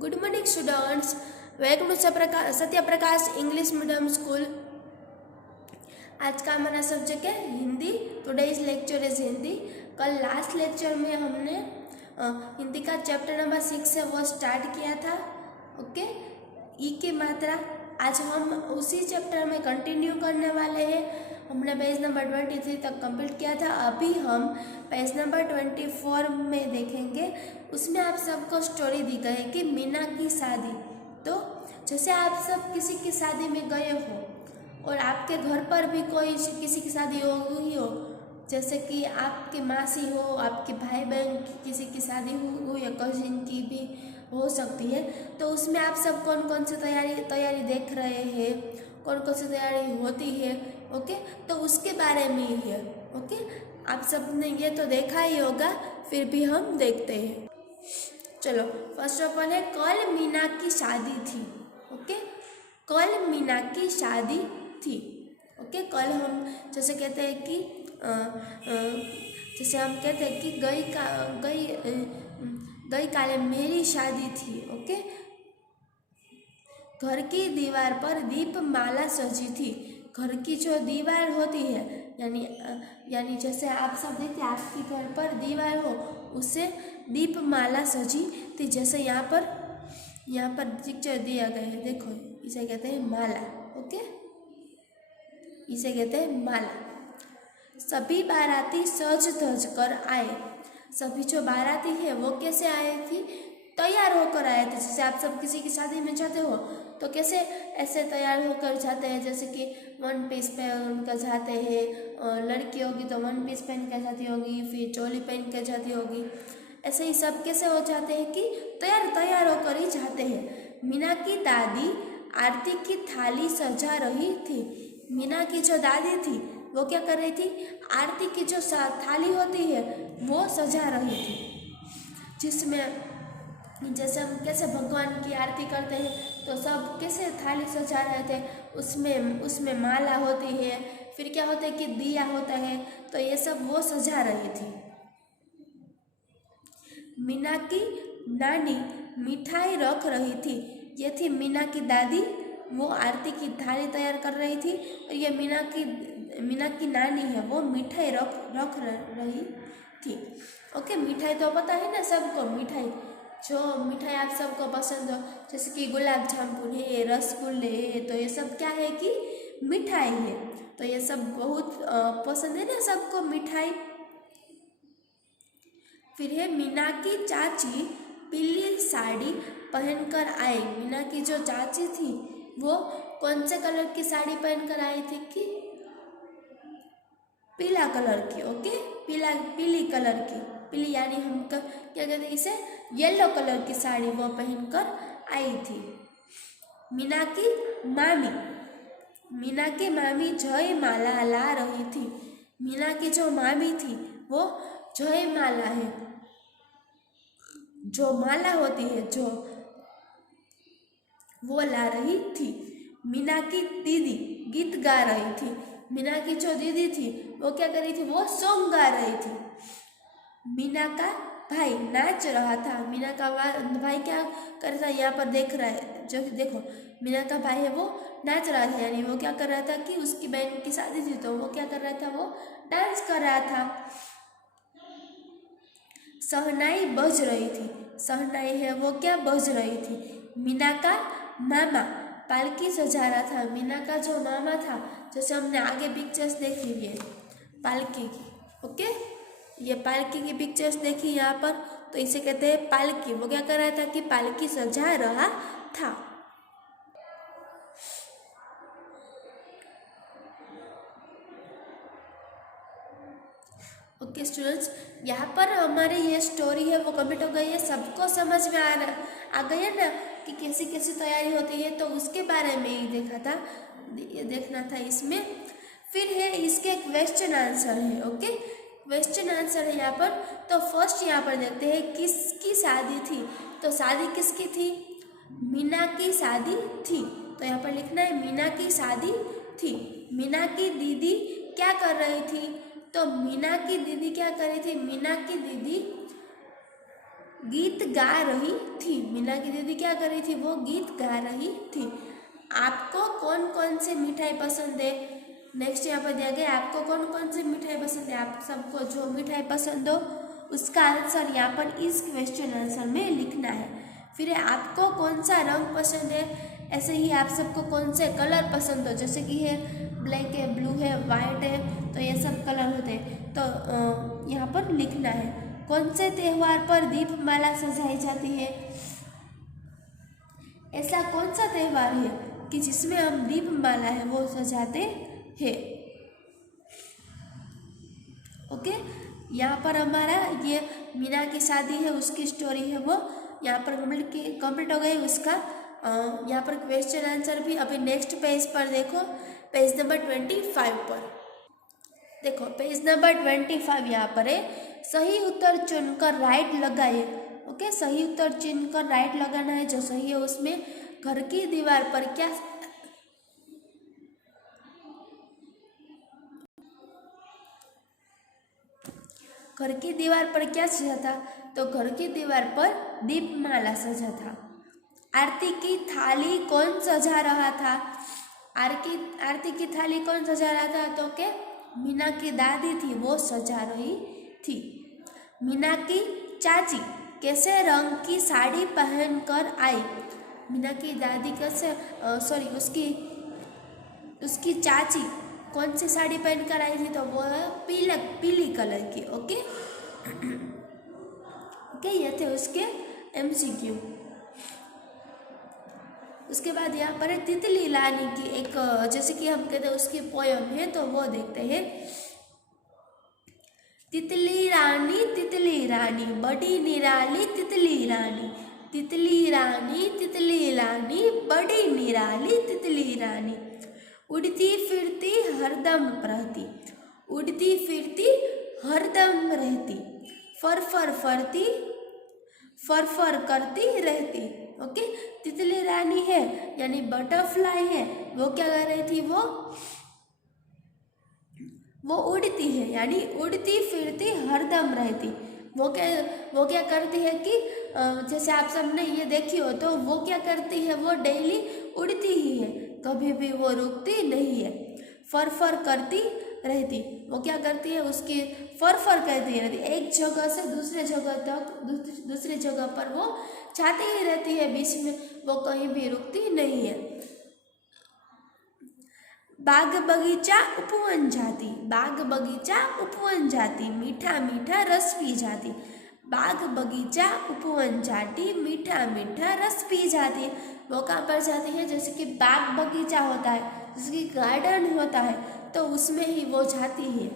Good morning students. Welcome to Satya Prakash English medium school. आज का हमारा सब्जेक्ट है Hindi. Today's lecture is Hindi. कल लास्ट लेक्चर में हमने हिंदी का चैप्टर नंबर 6 है वो स्टार्ट किया था। ओके, ई की मात्रा। आज हम उसी चैप्टर में कंटिन्यू करने वाले हैं। हमने पेज नंबर 23 तक कंप्लीट किया था। अभी हम पेज नंबर 24 में देखेंगे। उसमें आप सबको स्टोरी दी गई है कि मीना की शादी। तो जैसे आप सब किसी की शादी में गए हो और आपके घर पर भी कोई किसी की शादी हुई हो, जैसे कि आपकी मासी हो, आपके भाई बहन की किसी की शादी हुई या कजिन की भी हो सकती है, तो उसमें आप सब कौन कौन सी तैयारी देख रहे हैं, कौन कौन सी तैयारी होती है। ओके, तो उसके बारे में ही है। ओके, आप सब ने ये तो देखा ही होगा, फिर भी हम देखते हैं। चलो, फर्स्ट ऑफ ऑल है कल मीना की शादी थी। ओके, कल मीना की शादी थी। ओके, कल हम जैसे कहते हैं कि जैसे हम कहते हैं कि गई काले मेरी शादी थी। ओके, घर की दीवार पर दीप माला सजी थी। घर की जो दीवार होती है, यानी जैसे आप सब देखते हैं आपके घर पर दीवार हो, उससे दीप माला सजी थी। जैसे यहाँ पर पिक्चर दिया गया है, देखो, इसे कहते हैं माला। ओके, इसे कहते हैं माला। सभी बाराती सज धज कर आए। सभी जो बाराती है वो कैसे आए थी? तैयार होकर आए थे। जैसे आप सब किसी की शादी में जाते हो तो कैसे ऐसे तैयार होकर जाते हैं, जैसे कि वन पीस पहन कर जाते हैं, लड़की होगी तो वन पीस पहन कर जाती होगी, फिर चोली पहन कर जाती होगी। ऐसे ही सब कैसे हो जाते हैं कि तैयार होकर ही जाते हैं। मीना की दादी आरती की थाली सजा रही थी। मीना की जो दादी थी वो क्या कर रही थी? आरती की जो थाली होती है वो सजा रही थी, जिसमें जैसे हम कैसे भगवान की आरती करते हैं तो सब कैसे थाली सजा रहे थे, उसमें माला होती है, फिर क्या होता है कि दिया होता है, तो ये सब वो सजा रही थी। मीना की नानी मिठाई रख रही थी। ये थी मीना की दादी, वो आरती की थाली तैयार कर रही थी, और ये मीना की नानी है वो मिठाई रख रही थी। ओके, मिठाई तो पता है ना सबको। जो मिठाई आप सबको पसंद हो, जैसे कि गुलाब जामुन है, रसगुल्ले है, तो ये सब क्या है कि मिठाई है। तो ये सब बहुत पसंद है ना सबको मिठाई। फिर है मीना की चाची पीली साड़ी पहनकर आई। मीना की जो चाची थी वो कौन से कलर की साड़ी पहनकर आई थी कि पीला कलर की। ओके, पीली कलर की, पीली यानी हम क्या कहते हैं इसे, येलो कलर की साड़ी वो पहनकर आई थी। मीना की मामी जय माला ला रही थी। मीना की जो मामी थी वो जय माला है, जो माला होती है जो वो ला रही थी। मीना की दीदी गीत गा रही थी। मीना की जो दीदी थी वो क्या कर रही थी? वो सॉन्ग गा रही थी। मीना का भाई नाच रहा था। मीना का भाई क्या कर रहा था? यहाँ पर देख रहा है, जो देखो, मीना का भाई है वो नाच रहा था, यानी वो क्या कर रहा था कि उसकी बहन की शादी थी तो वो क्या कर रहा था? वो डांस कर रहा था। शहनाई बज रही थी। शहनाई है वो क्या बज रही थी? मीना का मामा पालकी सजा रहा था। मीना का जो मामा था, जैसे हमने आगे पिक्चर्स देखी है पालकी की। ओके, ये पालकी की पिक्चर्स देखी यहाँ पर, तो इसे कहते हैं पालकी। वो क्या कर रहा था कि पालकी सजा रहा था। ओके स्टूडेंट्स, यहाँ पर हमारी ये स्टोरी है वो कंप्लीट हो गई है। सबको समझ में आ गई है ना कि कैसी कैसी तैयारी होती है, तो उसके बारे में ही देखना था इसमें। फिर है इसके क्वेश्चन आंसर है। ओके, क्वेश्चन आंसर है यहाँ पर। तो फर्स्ट यहाँ पर देखते हैं किसकी शादी थी। तो शादी किसकी थी? मीना की शादी थी। तो यहाँ पर लिखना है मीना की शादी थी। मीना की दीदी क्या कर रही थी? तो मीना की दीदी क्या कर रही थी? मीना की दीदी गीत गा रही थी। मीना की दीदी क्या कर रही थी? वो गीत गा रही थी। आपको कौन कौन से मिठाई पसंद है? नेक्स्ट यहाँ पर दिया गया आपको कौन कौन सी मिठाई पसंद है। आप सबको जो मिठाई पसंद हो उसका आंसर यहाँ पर इस क्वेश्चन आंसर में लिखना है। फिर आपको कौन सा रंग पसंद है, ऐसे ही आप सबको कौन से कलर पसंद हो, जैसे कि है ब्लैक है, ब्लू है, वाइट है, तो ये सब कलर होते हैं। तो यहाँ पर लिखना है कौन से त्यौहार पर दीपमाला सजाई जाती है। ऐसा कौन सा त्यौहार है कि जिसमें हम दीपमाला है वो सजाते हैं। ओके, यहाँ पर हमारा ये मीना की शादी है उसकी स्टोरी है वो यहाँ पर कंप्लीट हो गई। उसका यहाँ पर क्वेश्चन आंसर भी अभी नेक्स्ट पेज पर देखो, पेज नंबर 25 पर देखो। पेज नंबर 25 यहाँ पर है, सही उत्तर चुनकर राइट लगाइए। ओके, सही उत्तर चुनकर राइट लगाना है। जो सही है उसमें घर की दीवार पर क्या घर की दीवार पर क्या सजा था? तो घर की दीवार पर दीपमाला सजा था। आरती की थाली कौन सजा रहा था? आरती की थाली कौन सजा रहा था? तो के मीना की दादी थी वो सजा रही थी। मीना की चाची कैसे रंग की साड़ी पहनकर आई? मीना की दादी उसकी चाची कौन सी साड़ी पहनकर आई थी? तो वो पीली कलर की। ओके ओके, ये थे उसके MCQ। उसके बाद यहाँ पर है तितली रानी की एक, जैसे कि हम कहते हैं उसकी पोयम है, तो वो देखते हैं। तितली रानी बड़ी निराली तितली रानी, तितली रानी बड़ी निराली तितली रानी, उड़ती फिरती हरदम रहती, फर करती रहती। ओके, तितली रानी है यानी बटरफ्लाई है, वो क्या कर रही थी? वो उड़ती है यानी उड़ती फिरती हरदम रहती। वो क्या करती है कि जैसे आप सबने ये देखी हो, तो वो क्या करती है? वो डेली उड़ती ही है, कभी भी वो रुकती नहीं है, फर करती रहती। वो क्या करती है? उसकी फर करती रहती, एक जगह से दूसरे जगह तक, दूसरी जगह पर वो जाती ही रहती है, बीच में वो कहीं भी रुकती नहीं है। बाग बगीचा उपवन जाती, मीठा रस पी जाती। बाग बगीचा उपवन जाती, मीठा रस पी जाती। वो कहाँ पर जाती है? जैसे कि बाग बगीचा होता है, जैसे कि गार्डन होता है, तो उसमें ही वो जाती है,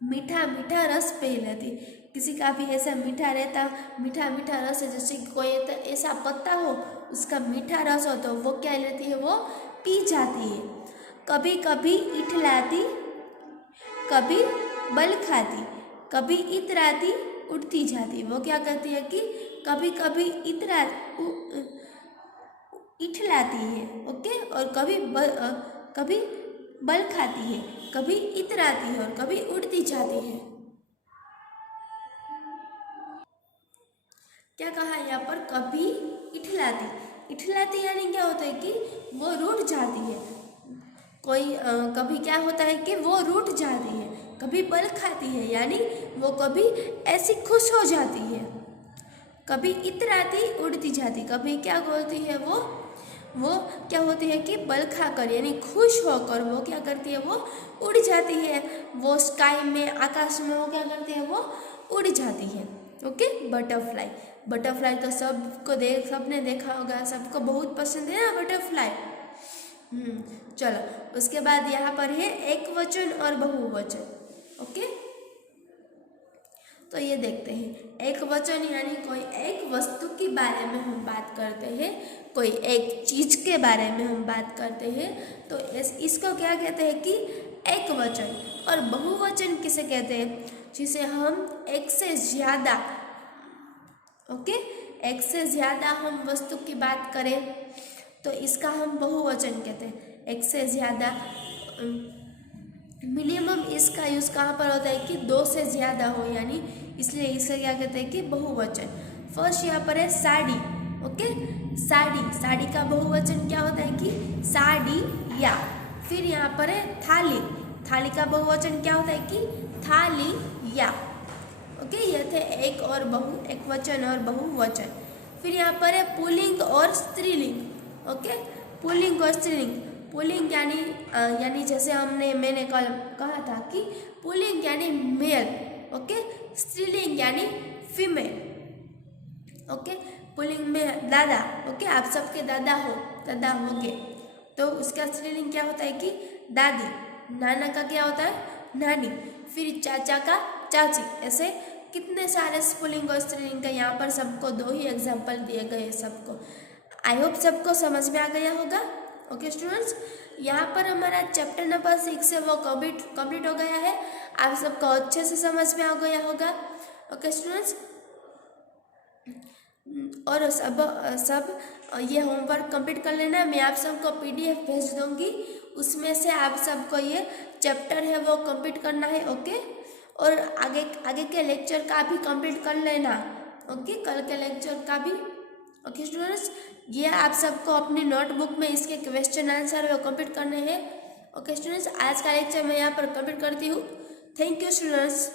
मीठा रस पी लेती। किसी का भी ऐसा मीठा रस है, जैसे कोई ऐसा पत्ता हो उसका मीठा रस हो, तो वो क्या लेती है? वो पी जाती है। कभी कभी इठलाती, कभी बल खाती, कभी इतराती उड़ती जाती। वो क्या करती है कि कभी कभी इठलाती है, ओके, और कभी बल खाती है, कभी इतराती है और कभी उड़ती जाती है। क्या कहा यहाँ पर? कभी इठलाती यानी क्या होता है कि वो रूठ जाती है। कभी क्या होता है कि वो रूठ जाती है, कभी बल खाती है यानी वो कभी ऐसी खुश हो जाती है, कभी इतराती उड़ती जाती। कभी क्या बोलती है? वो क्या होती है कि बल खाकर यानी खुश होकर वो क्या करती है? वो उड़ जाती है। वो स्काई में, आकाश में वो क्या करती है? वो उड़ जाती है। ओके, बटरफ्लाई तो सबने देखा होगा, सबको बहुत पसंद है ना बटरफ्लाई। चलो, उसके बाद यहाँ पर है एक वचन और बहुवचन। ओके, तो ये देखते हैं। एक वचन यानी कोई एक वस्तु के बारे में हम बात करते हैं, कोई एक चीज के बारे में हम बात करते हैं, तो इसको क्या कहते हैं कि एक वचन। और बहुवचन किसे कहते हैं? जिसे हम एक से ज्यादा, ओके, एक से ज्यादा हम वस्तु की बात करें तो इसका हम बहुवचन कहते हैं। एक से ज्यादा, मिनिमम इसका यूज़ कहाँ पर होता है कि 2 से ज़्यादा हो, यानी इसलिए इसे क्या कहते हैं कि बहुवचन। फर्स्ट यहाँ पर है साड़ी, ओके, साड़ी, साड़ी का बहुवचन क्या होता है कि साड़ी या। फिर यहाँ पर है थाली, थाली का बहुवचन क्या होता है कि थाली या, ओके। ये थे एक और एक वचन और बहुवचन। फिर यहाँ पर है पुल्लिंग और स्त्रीलिंग, ओके, पुल्लिंग और स्त्रीलिंग। पुल्लिंग यानी जैसे मैंने कल कहा था कि पुल्लिंग यानी मेल, ओके, स्त्रीलिंग यानी फीमेल, ओके। पुल्लिंग में दादा, ओके, आप सबके दादा होगे, तो उसका स्त्रीलिंग क्या होता है कि दादी। नाना का क्या होता है नानी। फिर चाचा का चाची। ऐसे कितने सारे पुल्लिंग और स्त्रीलिंग का यहाँ पर सबको 2 ही एग्जाम्पल दिए गए सबको। आई होप सबको समझ में आ गया होगा, ओके स्टूडेंट्स। यहाँ पर हमारा चैप्टर नंबर 6 है वो कंप्लीट हो गया है। आप सबको अच्छे से समझ में आ गया होगा, ओके स्टूडेंट्स। और सब ये होमवर्क कंप्लीट कर लेना। मैं आप सबको PDF भेज दूंगी, उसमें से आप सबको ये चैप्टर है वो कंप्लीट करना है, ओके। और आगे के लेक्चर का भी कंप्लीट कर लेना, ओके, कल के लेक्चर का भी, ओके स्टूडेंट्स। ये आप सबको अपनी नोटबुक में इसके क्वेश्चन आंसर वो कंप्लीट करने हैं, ओके स्टूडेंट्स। आज का लेक्चर मैं यहाँ पर कंप्लीट करती हूँ। Thank you students.